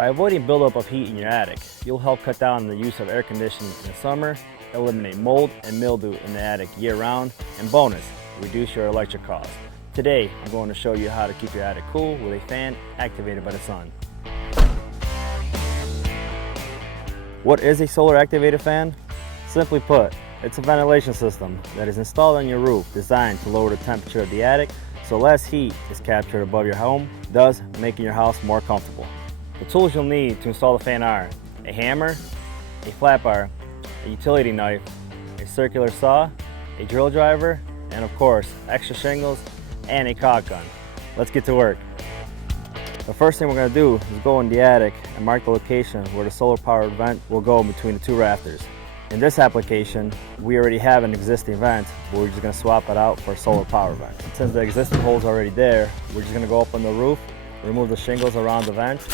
By avoiding buildup of heat in your attic, you'll help cut down on the use of air conditioning in the summer, eliminate mold and mildew in the attic year-round, and bonus, reduce your electric costs. Today, I'm going to show you how to keep your attic cool with a fan activated by the sun. What is a solar activated fan? Simply put, it's a ventilation system that is installed on your roof designed to lower the temperature of the attic so less heat is captured above your home, thus making your house more comfortable. The tools you'll need to install the fan are a hammer, a flat bar, a utility knife, a circular saw, a drill driver, and of course, extra shingles and a caulk gun. Let's get to work. The first thing we're going to do is go in the attic and mark the location where the solar powered vent will go between the two rafters. In this application, we already have an existing vent, but we're just going to swap it out for a solar power vent. Since the existing hole is already there, we're just going to go up on the roof, remove the shingles around the vent,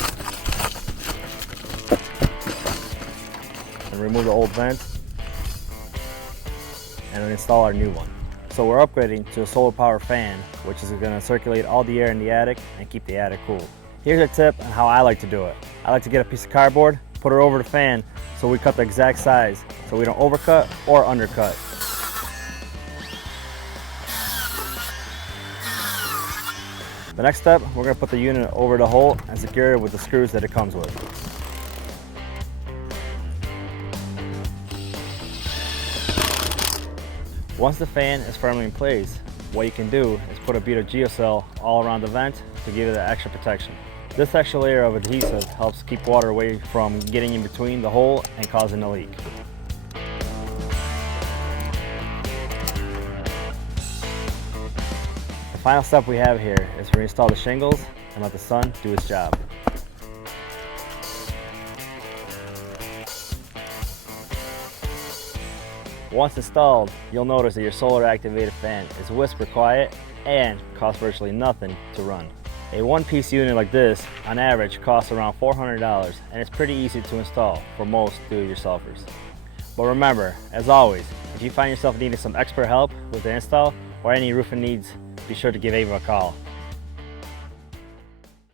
and remove the old vent, and then install our new one. So we're upgrading to a solar power fan, which is going to circulate all the air in the attic and keep the attic cool. Here's a tip on how I like to do it. I like to get a piece of cardboard, put it over the fan so we cut the exact size so we don't overcut or undercut. The next step, we're going to put the unit over the hole and secure it with the screws that it comes with. Once the fan is firmly in place, what you can do is put a bead of geocell all around the vent to give it that extra protection. This extra layer of adhesive helps keep water away from getting in between the hole and causing a leak. The final step we have here is to reinstall the shingles and let the sun do its job. Once installed, you'll notice that your solar activated fan is whisper quiet and costs virtually nothing to run. A one-piece unit like this, on average, costs around $400 and it's pretty easy to install for most do-it-yourselfers. But remember, as always, if you find yourself needing some expert help with the install or any roofing needs, be sure to give AVA a call.